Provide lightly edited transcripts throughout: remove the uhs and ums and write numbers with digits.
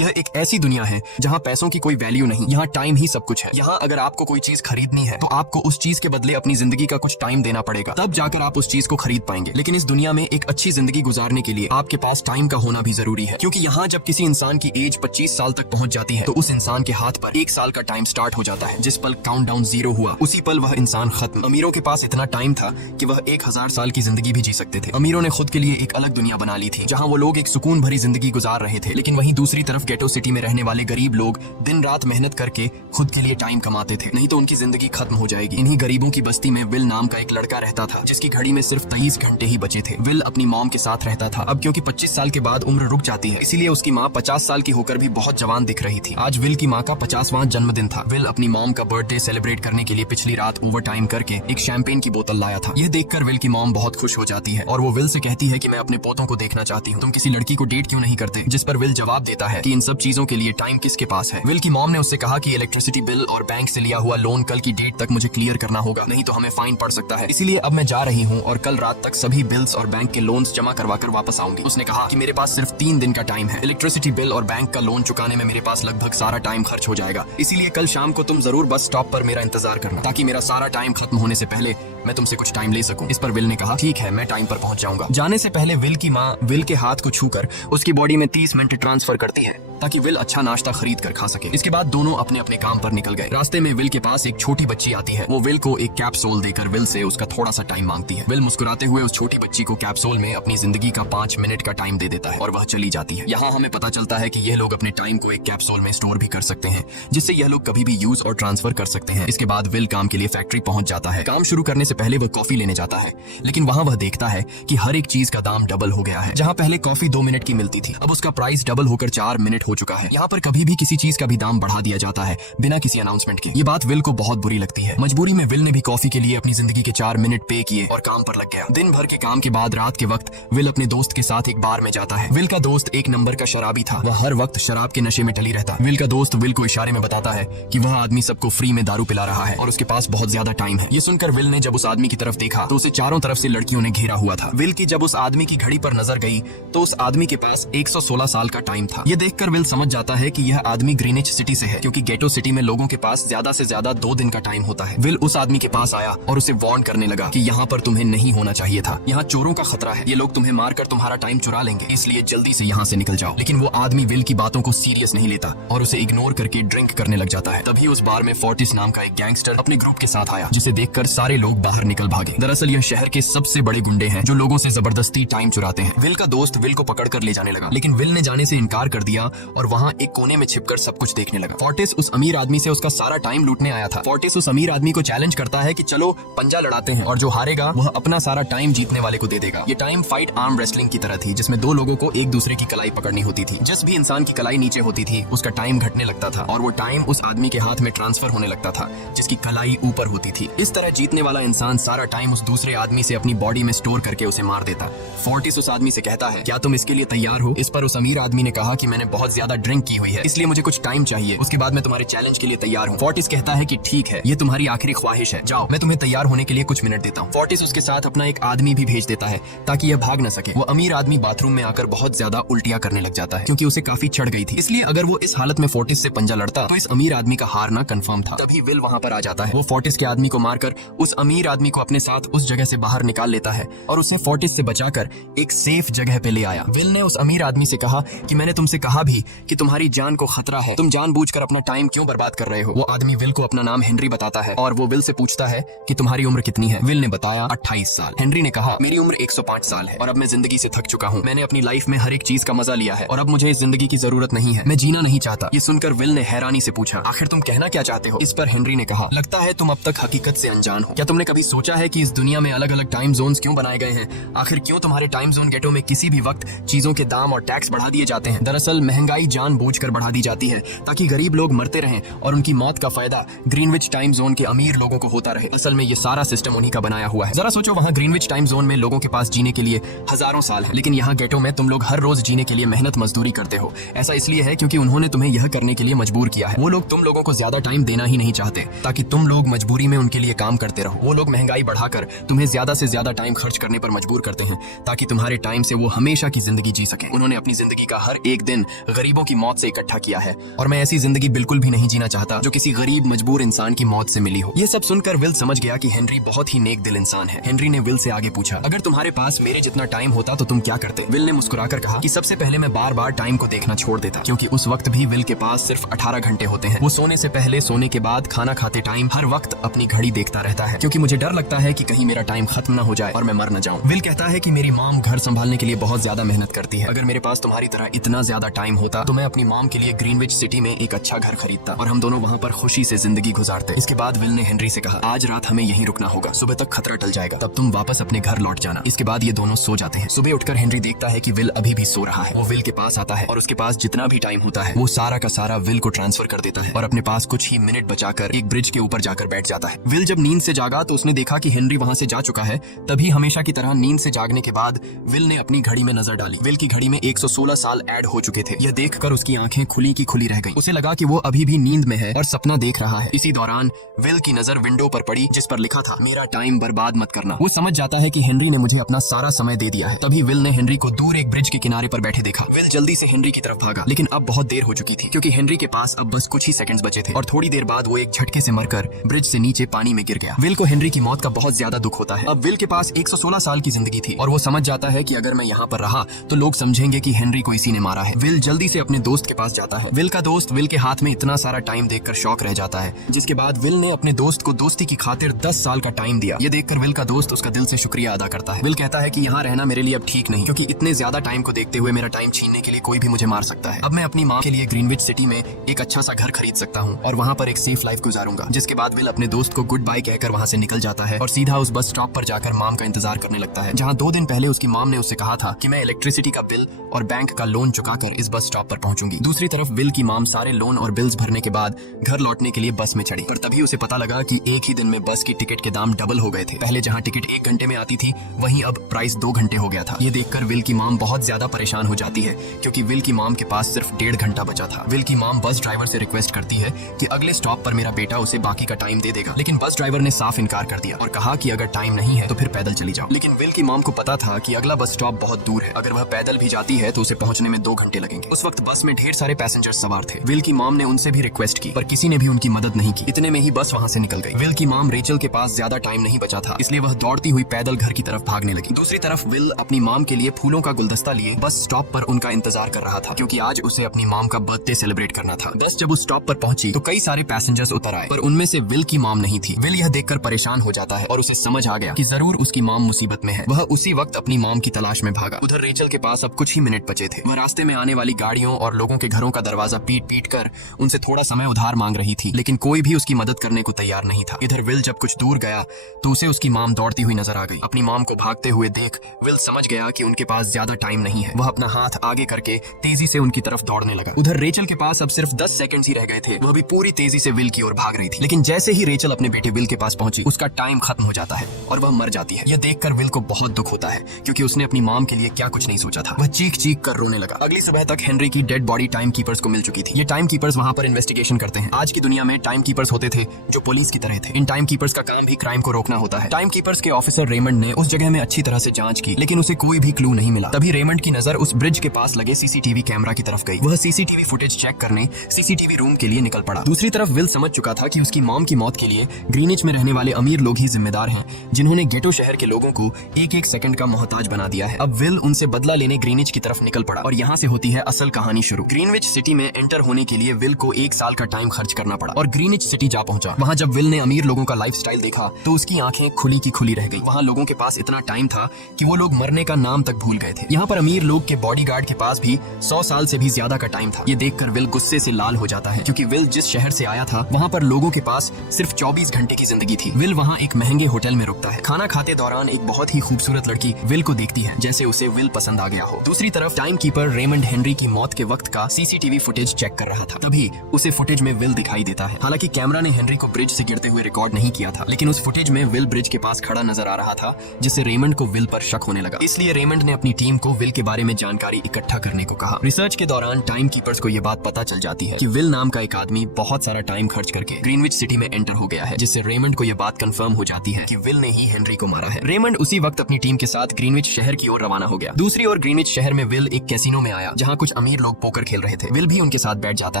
यह एक ऐसी दुनिया है जहाँ पैसों की कोई वैल्यू नहीं, यहाँ टाइम ही सब कुछ है। यहाँ अगर आपको कोई चीज खरीदनी है तो आपको उस चीज के बदले अपनी जिंदगी का कुछ टाइम देना पड़ेगा, तब जाकर आप उस चीज को खरीद पाएंगे। लेकिन इस दुनिया में एक अच्छी जिंदगी गुजारने के लिए आपके पास टाइम का होना भी जरूरी है, क्योंकि यहाँ जब किसी इंसान की एज 25 साल तक पहुंच जाती है तो उस इंसान के हाथ पर 1 साल का टाइम स्टार्ट हो जाता है। जिस पल काउंटडाउन 0 हुआ उसी पल वह इंसान खत्म। अमीरों के पास इतना टाइम था कि वह 1000 साल की जिंदगी भी जी सकते थे। अमीरों ने खुद के लिए एक अलग दुनिया बना ली थी जहाँ वो लोग एक सुकून भरी जिंदगी गुजार रहे थे, लेकिन वहीं दूसरी तरफ गेटो सिटी में रहने वाले गरीब लोग दिन रात मेहनत करके खुद के लिए टाइम कमाते थे, नहीं तो उनकी जिंदगी खत्म हो जाएगी। इन्हीं गरीबों की बस्ती में विल नाम का एक लड़का रहता था जिसकी घड़ी में सिर्फ 23 घंटे ही बचे थे। विल अपनी मॉम के साथ रहता था। अब क्योंकि 25 साल के बाद उम्र रुक जाती है, इसीलिए उसकी माँ 50 साल की होकर भी बहुत जवान दिख रही थी। आज विल की माँ का 50वां जन्मदिन था। विल अपनी मॉम का बर्थडे सेलिब्रेट करने के लिए पिछली रात ओवर टाइम करके एक शैंपेन की बोतल लाया था। यह देखकर विल की मॉम बहुत खुश हो जाती है और वो विल से कहती है कि मैं अपने पोतों को देखना चाहती हूँ, तुम किसी लड़की को डेट क्यों नहीं करते? जिस पर विल जवाब देता है कि इन सब चीजों के लिए टाइम किसके पास है। विल की मॉम ने उससे कहा कि इलेक्ट्रिसिटी बिल और बैंक से लिया हुआ लोन कल की डेट तक मुझे क्लियर करना होगा, नहीं तो हमें फाइन पड़ सकता है। इसीलिए अब मैं जा रही हूँ और कल रात तक सभी बिल्स और बैंक के लोन्स जमा करवा कर वापस आऊंगी। उसने कहा कि मेरे पास सिर्फ 3 दिन का टाइम है। इलेक्ट्रिसिटी बिल और बैंक का लोन चुकाने में मेरे पास लगभग सारा टाइम खर्च हो जाएगा, इसीलिए कल शाम को तुम जरूर बस स्टॉप पर मेरा इंतजार करना, ताकि मेरा सारा टाइम खत्म होने से पहले मैं तुमसे कुछ टाइम ले सकूं। इस पर विल ने कहा ठीक है, मैं टाइम पर पहुंच जाऊंगा। जाने से पहले विल की माँ विल के हाथ को छूकर उसकी बॉडी में 30 मिनट ट्रांसफर करती है ताकि विल अच्छा नाश्ता खरीद कर खा सके। इसके बाद दोनों अपने अपने काम पर निकल गए। रास्ते में विल के पास एक छोटी बच्ची आती है। वो विल को एक कैप्सूल देकर विल से उसका थोड़ा सा टाइम मांगती है। विल मुस्कुराते हुए उस छोटी बच्ची को कैप्सूल में अपनी जिंदगी का 5 मिनट का टाइम दे देता है और वह चली जाती है। यहाँ हमें पता चलता है कि यह लोग अपने टाइम को एक कैप्सूल में स्टोर भी कर सकते हैं, जिससे यह लोग कभी भी यूज और ट्रांसफर कर सकते हैं। इसके बाद विल काम के लिए फैक्ट्री पहुंच जाता है। काम शुरू करने से पहले वह कॉफी लेने जाता है, लेकिन वहाँ वह देखता है कि हर एक चीज का दाम डबल हो गया है। जहाँ पहले कॉफी 2 मिनट की मिलती थी, अब उसका प्राइस डबल होकर 4 मिनट हो चुका है। यहाँ पर कभी भी किसी चीज का भी दाम बढ़ा दिया जाता है बिना किसी अनाउंसमेंट के। ये बात विल को बहुत बुरी लगती है। मजबूरी में विल ने भी कॉफी के लिए अपनी जिंदगी के 4 मिनट पे किए और काम पर लग गया। दिन भर के काम के बाद रात के वक्त विल अपने दोस्त के साथ एक बार में जाता है। विल का दोस्त एक नंबर का शराबी था। वह हर वक्त शराब के नशे में टली रहता। विल का दोस्त विल को इशारे में बताता है कि वह आदमी सबको फ्री में दारू पिला रहा है और उसके पास बहुत ज्यादा टाइम है। ये सुनकर विल ने जब उस आदमी की तरफ देखा तो उसे चारों तरफ से लड़कियों ने घेरा हुआ था। विल की जब उस आदमी की घड़ी पर नजर गई तो उस आदमी के पास 116 साल का टाइम था। ये देखकर विल समझ जाता है कि यह आदमी ग्रीनिच सिटी से है, क्योंकि गेटो सिटी में लोगों के पास ज्यादा से ज्यादा 2 दिन का टाइम होता है। विल उस आदमी के पास आया और उसे वार्न करने लगा कि यहाँ पर तुम्हें नहीं होना चाहिए था। यहाँ चोरों का खतरा है, ये लोग तुम्हें मारकर तुम्हारा टाइम चुरा लेंगे, इसलिए जल्दी से यहाँ से निकल जाओ। लेकिन वो आदमी विल की बातों को सीरियस नहीं लेता और उसे इग्नोर करके ड्रिंक करने लग जाता है। तभी उस बार में फोर्टिस नाम का एक गैंगस्टर अपने ग्रुप के साथ आया, जिसे देखकर सारे लोग बाहर निकल भागे। दरअसल यह शहर के सबसे बड़े गुंडे हैं जो लोगों से जबरदस्ती टाइम चुराते हैं। विल का दोस्त विल को पकड़ कर ले जाने लगा, लेकिन विल ने जाने से इनकार कर दिया और वहाँ एक कोने में छिपकर सब कुछ देखने लगा। फोर्टिस उस अमीर आदमी से उसका सारा टाइम लूटने आया था। फोर्टिस उस अमीर आदमी को चैलेंज करता है कि चलो पंजा लड़ाते हैं और जो हारेगा वह अपना सारा टाइम जीतने वाले को दे देगा। ये टाइम फाइट आर्म रेसलिंग की तरह थी, जिसमें 2 लोगों को एक दूसरे की कलाई पकड़नी होती थी। जिस भी इंसान की कलाई नीचे होती थी उसका टाइम घटने लगता था और वो टाइम उस आदमी के हाथ में ट्रांसफर होने लगता था जिसकी कलाई ऊपर होती थी। इस तरह जीतने वाला इंसान सारा टाइम उस दूसरे आदमी से अपनी बॉडी में स्टोर करके उसे मार देता। फोर्टिस उस आदमी से कहता है क्या तुम इसके लिए तैयार हो? इस पर उस अमीर आदमी ने कहा कि मैंने बहुत ज्यादा ड्रिंक की हुई है, इसलिए मुझे कुछ टाइम चाहिए, उसके बाद मैं तुम्हारे चैलेंज के लिए तैयार हूँ। फोर्टिस कहता है कि ठीक है, ये तुम्हारी आखिरी ख्वाहिश है, जाओ मैं तुम्हें तैयार होने के लिए कुछ मिनट देता हूँ। फोर्टिस उसके साथ अपना एक आदमी भी भेज देता है ताकि यह भाग न सके। वो अमीर आदमी बाथरूम में आकर बहुत ज्यादा उल्टियां करने लग जाता है क्योंकि उसे काफी चढ़ गई थी, इसलिए अगर वो इस हालत में फोर्टिस से पंजा लड़ता तो इस अमीर आदमी का हारना कंफर्म था। तभी विल वहाँ पर आ जाता है। वो फोर्टिस के आदमी को मारकर उस अमीर आदमी को अपने साथ उस जगह से बाहर निकाल लेता है और उसे फोर्टिस से बचाकर एक सेफ जगह पे ले आया। विल ने उस अमीर आदमी से कहा कि मैंने तुमसे कहा भी कि तुम्हारी जान को खतरा है, तुम जानबूझकर अपना टाइम क्यों बर्बाद कर रहे हो? वो आदमी विल को अपना नाम हेनरी बताता है और वो विल से पूछता है कि तुम्हारी उम्र कितनी है? विल ने बताया 28 साल। हेनरी ने कहा मेरी उम्र 105 साल है और अब मैं जिंदगी से थक चुका हूँ। मैंने अपनी लाइफ में हर एक चीज का मजा लिया है और अब मुझे इस जिंदगी की जरूरत नहीं है, मैं जीना नहीं चाहता। ये सुनकर विल ने हैरानी से पूछा आखिर तुम कहना क्या चाहते हो? इस पर हेनरी ने कहा लगता है तुम अब तक हकीकत से अनजान हो। क्या तुमने कभी सोचा है कि इस दुनिया में अलग अलग टाइम जोन्स क्यों बनाए गए हैं? आखिर क्यों तुम्हारे टाइम जोन गेटो में किसी भी वक्त चीजों के दाम और टैक्स बढ़ा दिए जाते हैं? दरअसल महंगाई जानबूझकर बढ़ा दी जाती है ताकि गरीब लोग मरते रहें और उनकी मौत का फायदा ग्रीनविच टाइम जोन के अमीर लोगों को होता रहे। असल में ये सारा सिस्टम उन्हीं का बनाया हुआ है। जरा सोचो, वहाँ ग्रीनविच टाइम जोन में लोगों के पास जीने के लिए हजारों साल है, लेकिन यहाँ गेटो में तुम लोग हर रोज जीने के लिए मेहनत मजदूरी करते हो। ऐसा इसलिए है क्योंकि उन्होंने तुम्हें यह करने के लिए मजबूर किया है। वो लोग तुम लोगों को ज्यादा टाइम देना ही नहीं चाहते ताकि तुम लोग मजबूरी में उनके लिए काम करते रहो। वो लोग महंगाई बढ़ाकर तुम्हें ज्यादा से ज्यादा टाइम खर्च करने पर मजबूर करते हैं ताकि तुम्हारे टाइम से वो हमेशा की जिंदगी जी सके। उन्होंने अपनी जिंदगी का हर एक दिन गरीबों की मौत से इकट्ठा किया है और मैं ऐसी जिंदगी बिल्कुल भी नहीं जीना चाहता जो किसी गरीब मजबूर इंसान की मौत से मिली हो। ये सब सुनकर विल समझ गया कि हेनरी बहुत ही नेक दिल इंसान है। हेनरी ने विल से आगे पूछा, अगर तुम्हारे पास मेरे जितना टाइम होता तो तुम क्या करते? विल ने मुस्कुराकर कहा कि सबसे पहले मैं बार बार टाइम को देखना छोड़ देता, क्योंकि उस वक्त भी विल के पास सिर्फ 18 घंटे होते हैं। वो सोने से पहले, सोने के बाद, खाना खाते टाइम हर वक्त अपनी घड़ी देखता रहता है, क्योंकि मुझे डर लगता है कि कहीं मेरा टाइम खत्म न हो जाए और मैं मर न जाऊं। विल कहता है कि मेरी मॉम घर संभालने के लिए बहुत ज्यादा मेहनत करती है। अगर मेरे पास तुम्हारी तरह इतना ज्यादा टाइम होता तो मैं अपनी मॉम के लिए ग्रीनविच सिटी में एक अच्छा घर खरीदता और हम दोनों वहाँ पर खुशी से जिंदगी गुजारते। इसके बाद विल ने हेनरी से कहा, आज रात हमें यहीं रुकना होगा, सुबह तक खतरा टल जाएगा, तब तुम वापस अपने घर लौट जाना। इसके बाद ये दोनों सो जाते हैं। सुबह उठकर हेनरी देखता है कि विल अभी भी सो रहा है। वो विल के पास आता है और उसके पास जितना भी टाइम होता है वो सारा का सारा विल को ट्रांसफर कर देता है और अपने पास कुछ ही मिनट बचाकर एक ब्रिज के ऊपर जाकर बैठ जाता है। विल जब नींद से जागा तो उसने देखा कि हेनरी वहाँ से जा चुका है। तभी हमेशा की तरह नींद से जागने के बाद विल ने अपनी घड़ी में नजर डाली। विल की घड़ी में 116 साल ऐड हो चुके थे। यह देखकर उसकी आंखें खुली की खुली रह गईं। उसे लगा कि वो अभी भी नींद में है और सपना देख रहा है। इसी दौरान विल की नजर विंडो पर पड़ी जिस पर लिखा था, मेरा टाइम बर्बाद मत करना। वो समझ जाता है कि हेनरी ने मुझे अपना सारा समय दे दिया है। तभी विल ने हेनरी को दूर एक ब्रिज के किनारे पर बैठे देखा। विल जल्दी से हेनरी की तरफ भागा, लेकिन अब बहुत देर हो चुकी थी, क्योंकि हेनरी के पास अब बस कुछ ही सेकंड्स बचे थे और थोड़ी देर बाद वो एक झटके से मरकर ब्रिज से नीचे पानी में गिर गया। विल को हेनरी की मौत का बहुत ज्यादा दुख होता है। अब विल के पास 116 साल की जिंदगी थी और वो समझ जाता है कि अगर मैं यहाँ पर रहा तो लोग समझेंगे कि हेनरी को इसी ने मारा है। विल जल्दी से अपने दोस्त के पास जाता है। विल का दोस्त विल के हाथ में इतना सारा टाइम देखकर शॉक रह जाता है, जिसके बाद विल ने अपने दोस्त को दोस्ती की खातिर 10 साल का टाइम दिया। ये देखकर विल का दोस्त उसका दिल से शुक्रिया अदा करता है। विल कहता है कि यहाँ रहना मेरे लिए अब ठीक नहीं, क्योंकि इतने ज्यादा टाइम को देखते हुए मेरा टाइम छीनने के लिए कोई भी मुझे मार सकता है। अब मैं अपनी माँ के लिए ग्रीनविच सिटी में एक अच्छा सा घर खरीद सकता हूँ और वहाँ पर एक सेफ लाइफ गुजारूंगा। जिसके बाद विल अपने दोस्त को गुड बाय कहकर वहाँ से निकल जाता है और सीधा उस बस स्टॉप पर जाकर माम का इंतजार करने लगता है, जहाँ 2 दिन पहले उसकी माम ने उससे कहा था कि मैं इलेक्ट्रिसिटी का बिल और बैंक का लोन चुकाकर इस बस स्टॉप पर पहुंचूंगी। दूसरी तरफ विल की माम सारे लोन और बिल्स भरने के बाद घर लौटने के लिए बस में चढ़ी, पर तभी उसे पता लगा कि एक ही दिन में बस की टिकट के दाम डबल हो गए थे। पहले जहाँ टिकट 1 घंटे में आती थी, वहीं अब प्राइस 2 घंटे हो गया था। ये देखकर विल की माम बहुत ज्यादा परेशान हो जाती है, क्योंकि विल की माम के पास सिर्फ 1.5 घंटा बचा था। विल की माम बस ड्राइवर से रिक्वेस्ट करती है कि अगले स्टॉप पर मेरा बेटा उसे बाकी का टाइम दे देगा, लेकिन बस ड्राइवर ने साफ इनकार कर दिया और कहा कि अगर टाइम नहीं है तो फिर पैदल चली जाओ। लेकिन विल की माम को पता था कि अगला बस स्टॉप बहुत दूर है, अगर वह पैदल भी जाती है तो उसे पहुंचने में 2 घंटे लगेंगे। उस वक्त बस में ढेर सारे पैसेंजर्स सवार थे। विल की माम ने उनसे भी रिक्वेस्ट की, पर किसी ने भी उनकी मदद नहीं की। इतने में ही बस वहाँ से निकल गई। विल की माम रेचल के पास ज्यादा टाइम नहीं बचा था, इसलिए वह दौड़ती हुई पैदल घर की तरफ भागने लगी। दूसरी तरफ विल अपनी माम के लिए फूलों का गुलदस्ता लिए बस स्टॉप पर उनका इंतजार कर रहा था, क्योंकि आज उसे अपनी माम का बर्थडे सेलिब्रेट करना था। बस जब उस स्टॉप पर पहुंची तो कई सारे पैसेंजर्स उतर आए, पर उनमें से विल की माम नहीं थी। विल यह देखकर परेशान हो जाता है और उसे समझ आ गया कि जरूर उसकी माम मुसीबत में है। वह उसी वक्त अपनी माम की तलाश में भागा। उधर रेचल के पास अब कुछ ही मिनट बचे थे। वह रास्ते में आने वाली गाड़ियों और लोगों के घरों का दरवाजा पीट पीट कर उनसे थोड़ा समय उधार मांग रही थी, लेकिन कोई भी उसकी मदद करने को तैयार नहीं था। इधर विल जब कुछ दूर गया तो उसे उसकी माम दौड़ती हुई नजर आ गई। अपनी माम को भागते हुए देख विल समझ गया कि उनके पास ज्यादा टाइम नहीं है। वह अपना हाथ आगे करके तेजी से उनकी तरफ दौड़ने लगा। उधर रेचल के पास अब सिर्फ 10 सेकंड्स ही रह गए थे। वह भी पूरी तेजी से विल की ओर भाग रही थी, लेकिन जैसे ही रेचल अपने बेटे विल के पास पहुंची, उसका टाइम खत्म हो जाता है और वह मर जाती है। यह देखकर विल को बहुत दुख होता है, क्योंकि उसने अपनी माम के लिए क्या कुछ नहीं सोचा था। वह चीख चीख कर रोने लगा। अगली सुबह तक हेनरी की डेड बॉडी टाइम कीपर्स को मिल चुकी थी। ये टाइम कीपर्स वहाँ पर इन्वेस्टिगेशन करते हैं। आज की दुनिया में टाइम कीपर्स होते थे जो पुलिस की तरह थे। इन टाइम कीपर्स का काम भी क्राइम को रोकना होता है। टाइम कीपर्स के ऑफिसर रेमंड ने उस जगह में अच्छी तरह से जांच की, लेकिन उसे कोई भी क्लू नहीं मिला। तभी रेमंड की नजर उस ब्रिज के पास लगे सीसीटीवी कैमरा की तरफ गई। वह सीसीटीवी फुटेज चेक करने सीसीटीवी रूम के लिए निकल पड़ा। दूसरी तरफ विल समझ चुका था कि उसकी मॉम की मौत के लिए ग्रीनिच में रहने वाले अमीर लोग ही जिम्मेदार हैं, जिन्होंने गेटो शहर के लोगों को एक एक सेकंड का मोहताज बना दिया है। अब विल उनसे बदला लेने ग्रीनिच की तरफ निकल पड़ा और यहाँ से होती है असल कहानी शुरू। ग्रीनविच सिटी में एंटर होने के लिए विल को 1 साल का टाइम खर्च करना पड़ा और ग्रीनिच सिटी जा पहुंचा। वहाँ जब विल ने अमीर लोगों का लाइफस्टाइल देखा तो उसकी आंखें खुली की खुली रह गई। वहाँ लोगों के पास इतना टाइम था कि वो लोग मरने का नाम तक भूल गए थे। यहाँ पर अमीर लोग के बॉडीगार्ड के पास भी 100 साल से भी ज्यादा का टाइम था। ये देखकर विल गुस्से से लाल हो जाता है, क्योंकि विल जिस शहर से आया था वहाँ पर लोगों के पास सिर्फ 24 घंटे की जिंदगी थी। विल वहाँ एक महंगे होटल में रुकता है। खाना खाते दौरान एक बहुत ही खूबसूरत लड़की विल को देखती है, जैसे उसे विल पसंद आ गया हो। दूसरी तरफ टाइम कीपर रेमंड हेनरी की मौत के वक्त का सीसीटीवी फुटेज चेक कर रहा था। तभी उसे फुटेज में विल दिखाई देता है। हालांकि कैमरा ने हेनरी को ब्रिज से गिरते हुए रिकॉर्ड नहीं किया था, लेकिन उस फुटेज में विल ब्रिज के पास खड़ा नजर आ रहा था, जिससे रेमंड को विल पर शक होने लगा। इसलिए रेमंड ने अपनी टीम को विल के बारे में जानकारी इकट्ठा करने को कहा। रिसर्च के दौरान टाइम कीपर्स को यह बात पता चल जाती है कि विल नाम का एक आदमी बहुत सारा टाइम खर्च करके ग्रीनविच सिटी में एंटर हो गया है, जिससे रेमंड को यह बात कंफर्म हो जाती है कि विल ने ही हेनरी को मारा है। रेमंड उसी वक्त अपनी टीम के साथ ग्रीनविच शहर की ओर रवाना हो गया। दूसरी ओर ग्रीनविच शहर में विल एक कैसीनो में आया, जहाँ कुछ अमीर अमीर लोग पोकर खेल रहे थे। विल भी उनके साथ बैठ जाता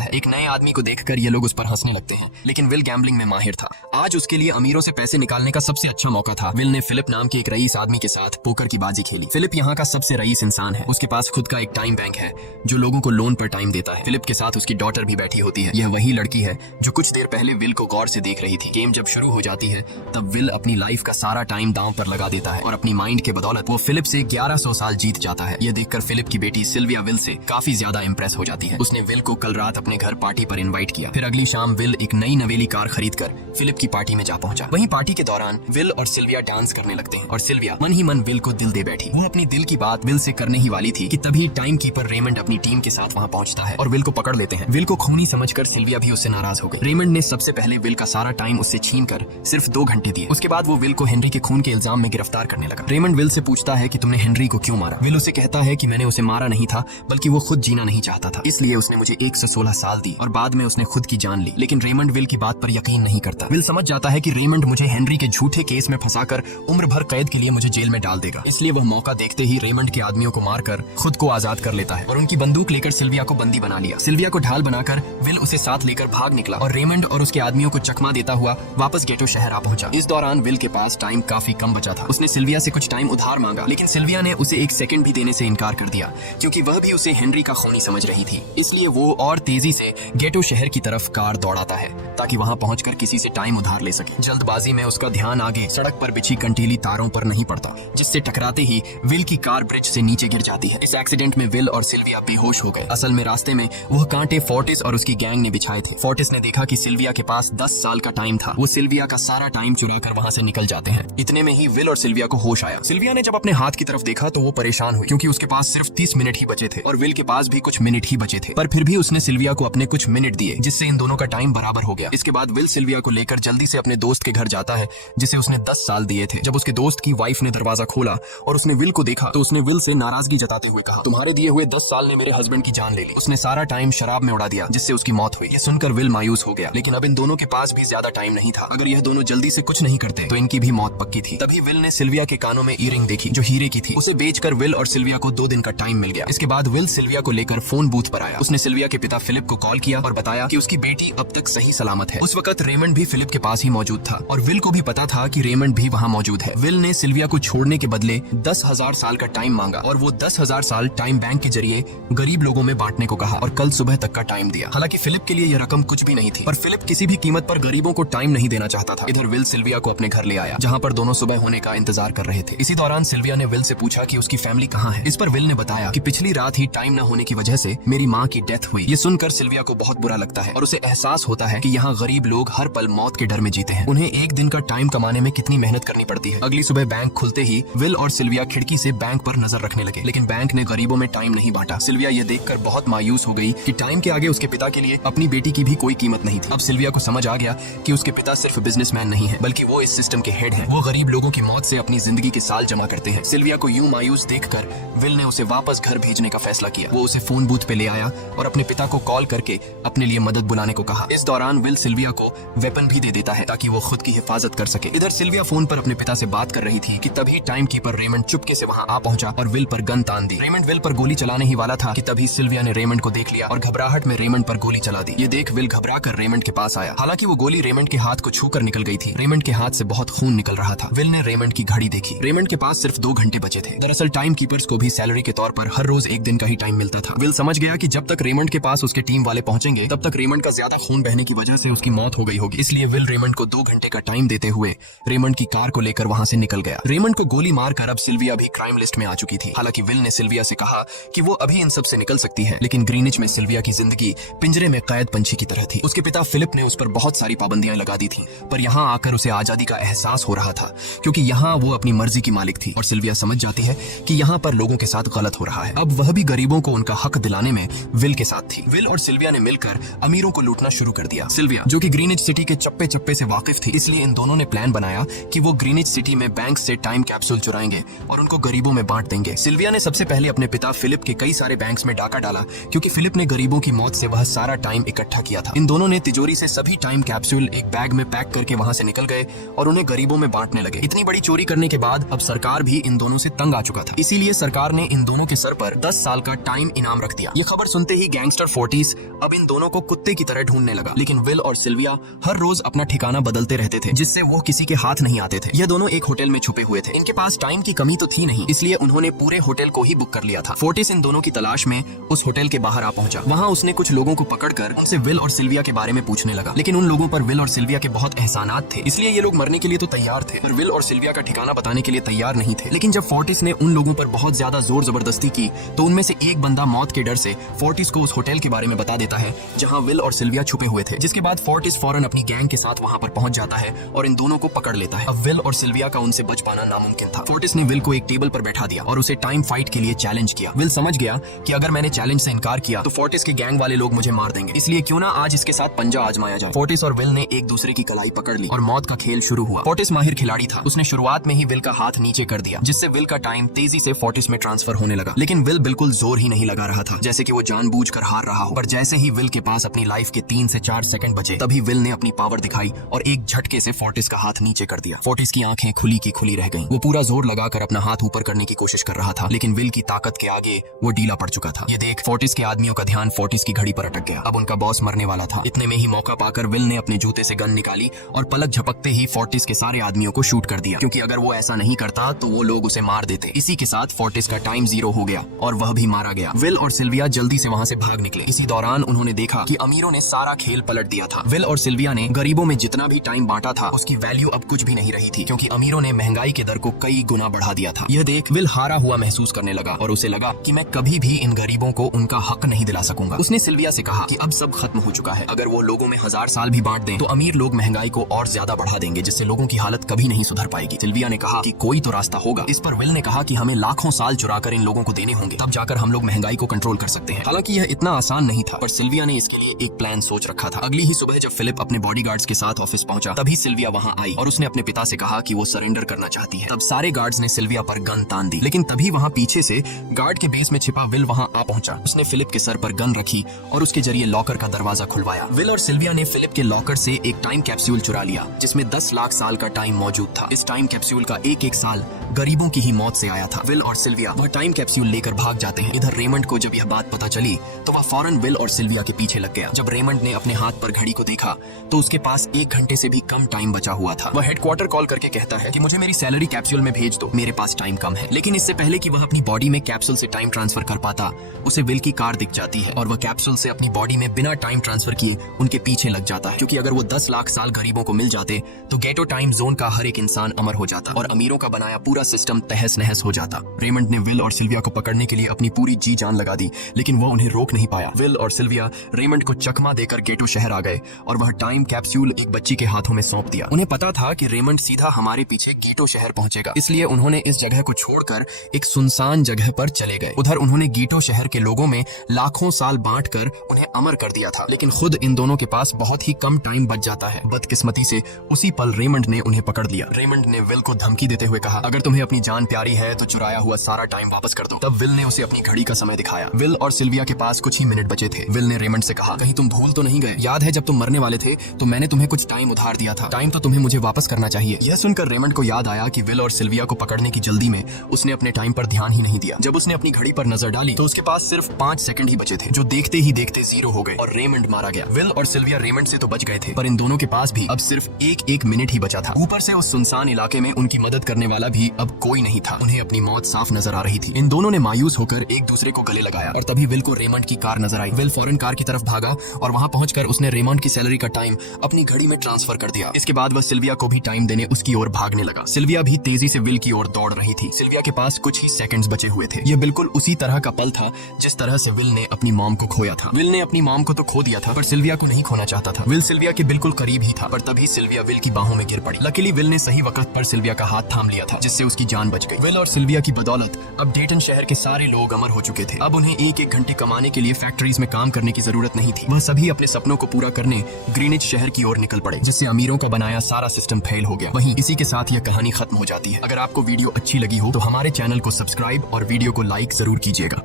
है। एक नए आदमी को देखकर ये लोग उस पर हंसने लगते हैं, लेकिन विल गैम्बलिंग में माहिर था। आज उसके लिए अमीरों से पैसे निकालने का सबसे अच्छा मौका था। विल ने फिलिप नाम के एक रईस आदमी के साथ पोकर की बाजी खेली। फिलिप यहाँ का सबसे रईस इंसान है। उसके पास खुद का एक टाइम बैंक है जो लोगों को लोन पर टाइम देता है। फिलिप के साथ उसकी डॉटर भी बैठी होती है। यह वही लड़की है जो कुछ देर पहले विल को गौर से देख रही थी। गेम जब शुरू हो जाती है तब विल अपनी लाइफ का सारा टाइम दांव पर लगा देता है और अपनी माइंड के बदौलत वो फिलिप से 1100 साल जीत जाता है। यह देखकर फिलिप की बेटी सिल्विया विल से काफी ज्यादा इंप्रेस हो जाती है। उसने विल को कल रात अपने घर पार्टी पर इनवाइट किया। फिर अगली शाम विल एक नई नवेली कार खरीदकर फिलिप की पार्टी में जा पहुंचा। वहीं पार्टी के दौरान विल और सिल्विया डांस करने लगते हैं और सिल्विया मन ही मन विल को दिल दे बैठी। वो अपनी दिल की बात विल से करने ही वाली थी कि तभी टाइम कीपर रेमंड अपनी टीम के साथ वहां पहुंचता है और विल को पकड़ लेते हैं। विल को खूनी समझकर सिल्विया भी उससे नाराज हो गई। रेमंड ने सबसे पहले विल का सारा टाइम उससे छीनकर सिर्फ 2 घंटे दिए। उसके बाद वो विल को हेनरी के खून के इल्जाम में गिरफ्तार करने लगा। रेमंड विल से पूछता है कि तुमने हेनरी को क्यों मारा। विल उसे कहता है कि मैंने उसे मारा नहीं था, बल्कि वो खुद जीना नहीं चाहता था, इसलिए उसने मुझे 116 साल दी और बाद में उसने खुद की जान ली। लेकिन रेमंड विल की बात पर यकीन नहीं करता। विल समझ जाता है कि रेमंड मुझे हेनरी के झूठे केस में फंसाकर उम्र भर कैद के लिए मुझे जेल में डाल देगा, इसलिए वह मौका देखते ही रेमंड के आदमियों को मारकर खुद को आजाद कर लेता है और उनकी बंदूक लेकर सिल्विया को बंदी बना लिया। सिल्विया को ढाल बनाकर विल उसे साथ लेकर भाग निकला और रेमंड और उसके आदमियों को चकमा देता हुआ वापस गेटो शहर आ पहुंचा। इस दौरान विल के पास टाइम काफी कम बचा था। उसने सिल्विया से कुछ टाइम उधार मांगा, लेकिन सिल्विया ने उसे 1 सेकंड भी देने से इनकार कर दिया, क्योंकि वह भी उसे हेनरी का खूनी समझ रही थी। इसलिए वो और तेजी से गेटो शहर की तरफ कार दौड़ाता है ताकि वहां पहुंचकर किसी से टाइम उधार ले सके। जल्दबाजी में उसका ध्यान आगे सड़क पर बिछी कंटीली तारों पर नहीं पड़ता, जिससे टकराते ही विल की कार ब्रिज से नीचे गिर जाती है। इस एक्सीडेंट में विल और सिल्विया बेहोश हो गए। असल में रास्ते में वह कांटे फोर्टिस और उसकी गैंग ने बिछाए थे। फोर्टिस ने देखा कि सिल्विया के पास 10 साल का टाइम था। वो सिल्विया का सारा टाइम चुरा कर वहां से निकल जाते हैं। इतने में ही विल और सिल्विया को होश आया। सिल्विया ने जब अपने हाथ की तरफ देखा तो वो परेशान हुई, क्योंकि उसके पास सिर्फ 30 मिनट ही बचे थे और विल के पास भी कुछ मिनट ही बचे थे। पर फिर भी उसने सिल्विया को अपने कुछ मिनट दिए, जिससे इन दोनों का टाइम बराबर हो गया। इसके बाद विल सिल्विया को लेकर जल्दी से अपने दोस्त के घर जाता है, जिसे उसने 10 साल दिए थे। जब उसके दोस्त की वाइफ ने दरवाजा खोला और उसने विल को देखा तो उसने विल से नाराजगी जताते हुए कहा, तुम्हारे दिए हुए 10 साल ने मेरे हस्बैंड की जान ले ली। उसने सारा टाइम शराब में उड़ा दिया, जिससे उसकी मौत हुई। ये सुनकर विल मायूस हो गया, लेकिन अब इन दोनों के पास भी ज्यादा टाइम नहीं था। अगर यह दोनों जल्दी से कुछ नहीं करते तो इनकी भी मौत पक्की थी। तभी विल ने सिल्विया के कानों में ईयरिंग देखी जो हीरे की थी। उसे बेचकर विल और सिल्विया को 2 दिन का टाइम मिल गया। इसके बाद विल सिल्विया को लेकर फोन बूथ पर आया। उसने सिल्विया के पिता फिलिप को कॉल किया और बताया कि उसकी बेटी अब तक सही सलामत है। उस वक्त रेमंड भी फिलिप के पास ही मौजूद था और विल को भी पता था कि रेमंड भी वहाँ मौजूद है। विल ने सिल्विया को छोड़ने के बदले 10,000 साल का टाइम मांगा और वो 10,000 साल टाइम बैंक के जरिए गरीब लोगों में बांटने को कहा और कल सुबह तक का टाइम दिया। हालांकि फिलिप के लिए यह रकम कुछ भी नहीं थी, पर फिलिप किसी भी कीमत पर गरीबों को टाइम नहीं देना चाहता था। इधर विल सिल्विया को अपने घर ले आया, जहाँ पर दोनों सुबह होने का इंतजार कर रहे थे। इसी दौरान सिल्विया ने विल से पूछा कि उसकी फैमिली कहाँ है। इस पर विल ने बताया कि पिछली रात ही टाइम न होने की वजह से मेरी माँ की डेथ हुई। ये सुनकर सिल्विया को बहुत बुरा लगता है और उसे एहसास होता है कि यहाँ गरीब लोग हर पल मौत के डर में जीते हैं। उन्हें एक दिन का टाइम कमाने में कितनी मेहनत करनी पड़ती है। अगली सुबह बैंक खुलते ही विल और सिल्विया खिड़की से बैंक पर नजर रखने लगे, लेकिन बैंक ने गरीबों में टाइम नहीं बांटा। सिल्विया ये देखकर बहुत मायूस हो गई कि टाइम के आगे उसके पिता के लिए अपनी बेटी की भी कोई कीमत नहीं थी। अब सिल्विया को समझ आ गया कि उसके पिता सिर्फ बिजनेसमैन नहीं है, बल्कि वो इस सिस्टम के हेड हैं। वो गरीब लोगों की मौत से अपनी जिंदगी के साल जमा करते हैं। सिल्विया को यूं मायूस देखकर विल ने उसे वापस घर भेजने का फैसला किया। वो उसे फोन बूथ पे ले आया और अपने पिता को कॉल करके अपने लिए मदद बुलाने को कहा। इस दौरान विल सिल्विया को वेपन भी दे देता है ताकि वो खुद की हिफाजत कर सके। इधर सिल्विया फोन पर अपने पिता से बात कर रही थी कि तभी टाइम कीपर रेमंड चुपके से वहां आ पहुंचा और विल पर गन तान दी। रेमंड विल पर गोली चलाने ही वाला था कि तभी सिल्विया ने रेमंड को देख लिया और घबराहट में रेमंड पर गोली चला दी। ये देख विल घबरा कर रेमंड के पास आया। हालांकि वो गोली रेमंड के हाथ को छूकर निकल गई थी। रेमंड के हाथ से बहुत खून निकल रहा था। विल ने रेमंड की घड़ी देखी। रेमंड के पास सिर्फ 2 घंटे बचे थे। दरअसल टाइम कीपर्स को भी सैलरी के तौर पर हर रोज 1 दिन का ही टाइम मिलता था। विल समझ गया कि जब तक रेमंड के पास उसके टीम वाले पहुंचेंगे तब तक रेमंड का ज्यादा खून बहने की वजह से उसकी मौत हो गई होगी। इसलिए विल रेमंड को 2 घंटे का टाइम देते हुए रेमंड की कार को लेकर वहां से निकल गया। रेमंड को गोली मारकर अब सिल्विया भी क्राइम लिस्ट में आ चुकी थी। हालांकि विल ने सिल्विया से कहा कि वो अभी इन सब से निकल सकती है, लेकिन ग्रीनिच में सिल्विया की जिंदगी पिंजरे में कैद पंछी की तरह थी। उसके पिता फिलिप ने उस पर बहुत सारी पाबंदियां लगा दी थी, पर यहाँ आकर उसे आजादी का एहसास हो रहा था, क्योंकि यहाँ वो अपनी मर्जी की मालिक थी। और सिल्विया समझ जाती है कि यहाँ पर लोगों के साथ गलत हो रहा है। अब वह भी गरीबों को उनका हक दिलाने में विल के साथ थी। विल और सिल्विया ने मिलकर अमीरों को लूटना शुरू कर दिया। सिल्विया, जो कि ग्रीनिच सिटी के चप्पे चप्पे से वाकिफ थी, इसलिए इन दोनों ने प्लान बनाया कि वो ग्रीनिच सिटी में बैंक से टाइम कैप्सूल चुराएंगे और उनको गरीबों में बांट देंगे। सिल्विया ने सबसे पहले अपने पिता फिलिप के कई सारे बैंक्स में डाका डाला, क्योंकि फिलिप ने गरीबों की मौत से वह सारा टाइम इकट्ठा किया था। इन दोनों ने तिजोरी से सभी टाइम कैप्सूल एक बैग में पैक करके वहां से निकल गए और उन्हें गरीबों में बांटने लगे। इतनी बड़ी चोरी करने के बाद अब सरकार भी इन दोनों से तंग आ चुका था। इसीलिए सरकार ने इन दोनों के सर पर 10 साल का टाइम इनाम रख दिया। ये खबर सुनते ही गैंगस्टर फोर्टिस अब इन दोनों को कुत्ते की तरह ढूंढने लगा, लेकिन विल और सिल्विया हर रोज अपना ठिकाना बदलते रहते थे, जिससे वो किसी के हाथ नहीं आते थे। ये दोनों एक होटल में छुपे हुए थे। इनके पास टाइम की कमी तो थी नहीं, इसलिए उन्होंने पूरे होटल को ही बुक कर लिया था। फोर्टिस इन दोनों की तलाश में उस होटल के बाहर आ पहुंचा। वहाँ उसने कुछ लोगों को पकड़कर उनसे विल और सिल्विया के बारे में पूछने लगा, लेकिन उन लोगों पर विल और सिल्विया के बहुत एहसानात थे, इसलिए ये लोग मरने के लिए तो तैयार थे, पर विल और सिल्विया का ठिकाना बताने के लिए तैयार नहीं थे। लेकिन जब फोर्टिस ने उन लोगों पर बहुत ज्यादा जोर जबरदस्ती की, तो उनमें से एक बंदा मौत के डर से फोर्टिस को उस होटल के बारे में बता देता है जहाँ विल और सिल्विया छुपे हुए थे। जिसके बाद फोर्टिस फौरन अपनी गैंग के साथ वहाँ पर पहुंच जाता है और इन दोनों को पकड़ लेता है। अब विल और सिल्विया का उनसे बच पाना नामुमकिन था। फोर्टिस ने विल को एक टेबल पर बैठा दिया और उसे टाइम फाइट के लिए चैलेंज किया। विल समझ गया कि अगर मैंने चैलेंज से इनकार किया तो फोर्टिस के गैंग वाले लोग मुझे मार देंगे, इसलिए क्यों ना आज इसके साथ पंजा आजमाया जाए। फोर्टिस और विल ने एक दूसरे की कलाई पकड़ ली और मौत का खेल शुरू हुआ। फोर्टिस माहिर खिलाड़ी था, उसने शुरुआत में ही विल का हाथ नीचे कर दिया, जिससे विल का टाइम तेजी से फोर्टिस में ट्रांसफर होने लगा। लेकिन विल बिल्कुल जोर ही नहीं लगा रहा था, जैसे कि वो जानबूझकर हार रहा हो। पर जैसे ही विल के पास अपनी लाइफ के 3 से 4 सेकंड बचे, तभी विल ने अपनी पावर दिखाई और एक झटके से फोर्टिस का हाथ नीचे कर दिया। फोर्टिस की आंखें खुली की खुली रह गईं। वो पूरा जोर लगाकर अपना हाथ ऊपर करने की कोशिश कर रहा था, लेकिन विल की ताकत के आगे वो ढीला पड़ चुका था। ये देख फोर्टिस के आदमियों का ध्यान फोर्टिस की घड़ी पर अटक गया। अब उनका बॉस मरने वाला था। इतने में ही मौका पाकर विल ने अपने जूते से गन निकाली और पलक झपकते ही फोर्टिस के सारे आदमियों को शूट कर दिया, क्योंकि अगर वो ऐसा नहीं करता तो वो लोग उसे मार देते। इसी के साथ फोर्टिस का टाइम 0 हो गया और वह भी मारा गया। विल और सिल्विया जल्दी से वहाँ से भाग निकले। इसी दौरान उन्होंने देखा कि अमीरों ने सारा खेल पलट दिया था। विल और सिल्विया ने गरीबों में जितना भी टाइम बांटा था उसकी वैल्यू अब कुछ भी नहीं रही थी, क्योंकि अमीरों ने महंगाई के दर को कई गुना बढ़ा दिया था। यह देख विल हारा हुआ महसूस करने लगा और उसे लगा कि मैं कभी भी इन गरीबों को उनका हक नहीं दिला सकूंगा। उसने सिल्विया से कहा कि अब सब खत्म हो चुका है, अगर वो लोगों में 1000 साल भी बांट दें तो अमीर लोग महंगाई को और ज्यादा बढ़ा देंगे, जिससे लोगों की हालत कभी नहीं सुधर पाएगी। सिल्विया ने कहा कि कोई तो रास्ता होगा। इस पर विल ने कहा कि हमें लाखों साल चुराकर इन लोगों को देने होंगे, तब जाकर हम लोग महंगाई को कंट्रोल कर सकते हैं। हालांकि यह इतना आसान नहीं था, पर सिल्विया ने इसके लिए एक प्लान सोच रखा था। अगली ही सुबह जब फिलिप अपने बॉडीगार्ड्स के साथ ऑफिस पहुंचा, तभी सिल्विया वहां आई और उसने अपने पिता से कहा कि वो सरेंडर करना चाहती है। तब सारे गार्ड्स ने सिल्विया पर गन तान दी, लेकिन तभी वहां पीछे से गार्ड के बेस में छिपा विल वहां आ पहुंचा। उसने फिलिप के सर पर गन रखी और उसके जरिए लॉकर का दरवाजा खुलवाया। विल और सिल्विया ने फिलिप के लॉकर से एक टाइम कैप्सूल चुरा लिया, जिसमें 10 लाख साल का टाइम मौजूद था। इस टाइम कैप्सूल का एक एक साल गरीबों की ही मौत से आया था। विल और सिल्विया वह टाइम कैप्सूल लेकर भाग जाते हैं। इधर रेमंड को जब यह बात पता चली तो वह फौरन विल और सिल्विया के पीछे लग गया। जब रेमंड ने अपने हाथ पर घड़ी को देखा तो उसके पास 1 घंटे से भी कम टाइम बचा हुआ था। वह हेडक्वार्टर कॉल करके कहता है कि मुझे मेरी सैलरी कैप्सूल में भेज दो, मेरे पास टाइम कम है। लेकिन इससे पहले कि वह अपनी बॉडी में कैप्सूल से टाइम ट्रांसफर कर पाता, उसे विल की कार दिख जाती है और वह कैप्सूल से अपनी बॉडी में बिना टाइम ट्रांसफर किए उनके पीछे लग जाता है, क्योंकि अगर वो 10 लाख साल गरीबों को मिल जाते तो गेटो टाइम जोन का हर एक इंसान अमर हो जाता और अमीरों का बनाया पूरा सिस्टम तहस नहस हो जाता। रेमंड ने विल और सिल्विया को पकड़ने के लिए अपनी पूरी जी जान लगा दी, लेकिन वह उन्हें रोक नहीं पाया। विल और सिल्विया रेमंड को चकमा देकर गेटो शहर आ गए और वह टाइम कैप्सूल एक बच्ची के हाथों में सौंप दिया। उन्हें पता था कि रेमंड सीधा हमारे पीछे गेटो शहर पहुंचेगा, इसलिए उन्होंने इस जगह को छोड़कर एक सुनसान जगह पर चले गए। उधर उन्होंने गेटो शहर के लोगों में लाखों साल बांटकर उन्हें अमर कर दिया था, लेकिन खुद इन दोनों के पास बहुत ही कम टाइम बच जाता है। बदकिस्मती से उसी पल रेमंड ने उन्हें पकड़ लिया। रेमंड ने विल को धमकी देते हुए कहा, अगर तुम्हें अपनी जान प्यारी है तो चुराया हुआ सारा टाइम वापस कर दो। तब विल ने उसे अपनी घड़ी का समय दिखाया। विल और सिल्विया के पास कुछ ही मिनट बचे थे। विल ने रेमंड से कहा, कहीं तुम भूल तो नहीं गए? याद है जब तुम मरने वाले थे तो मैंने तुम्हें कुछ टाइम उधार दिया था, टाइम तो तुम्हें मुझे वापस करना चाहिए। यह सुनकर रेमंड को याद आया कि विल और सिल्विया को पकड़ने की जल्दी में उसने अपने टाइम पर ध्यान ही नहीं दिया। जब उसने अपनी घड़ी पर नजर डाली तो उसके पास सिर्फ 5 सेकंड ही बचे थे, जो देखते ही देखते 0 हो गए और रेमंड मारा गया। विल और सिल्विया रेमंड से तो बच गए थे, पर इन दोनों के पास भी अब सिर्फ एक मिनट ही बचा था। ऊपर से उस सुनसान इलाके में उनकी मदद करने वाला भी अब कोई नहीं था। उन्हें अपनी मौत साफ नजर आ रही थी। इन दोनों ने मायूस होकर एक दूसरे को गले लगाया और तभी विल को रेमंड की कार नजर आई। विल फौरन कार की तरफ भागा और वहां पहुंचकर उसने रेमंड की सैलरी का टाइम अपनी घड़ी में ट्रांसफर कर दिया। इसके बाद वह सिल्विया को भी टाइम देने उसकी ओर भागने लगा। सिल्विया भी तेजी से विल की ओर दौड़ रही थी। सिल्विया के पास कुछ ही सेकंड्स बचे हुए थे। यह बिल्कुल उसी तरह का पल था जिस तरह से विल ने अपनी मॉम को खोया था। विल ने अपनी मॉम को तो खो दिया था, पर सिल्विया को नहीं खोना चाहता था। विल सिल्विया के बिल्कुल करीब ही था, पर तभी सिल्विया विल की बाहों में गिर पड़ी। लकीली विल ने सही वक्त पर सिल्विया का हाथ थाम लिया था, जिससे उसकी जान बच गई। विल और सिल्विया की बदौलत अब डेटन शहर के सारे लोग अमर हो चुके थे। अब उन्हें 1-1 घंटे कमाने के लिए फैक्ट्रीज में काम करने की जरूरत नहीं थी। वह सभी अपने सपनों को पूरा करने ग्रीनिच शहर की ओर निकल पड़े, जिससे अमीरों का बनाया सारा सिस्टम फेल हो गया। वहीं इसी के साथ यह कहानी खत्म हो जाती है। अगर आपको वीडियो अच्छी लगी हो तो हमारे चैनल को सब्सक्राइब और वीडियो को लाइक जरूर कीजिएगा।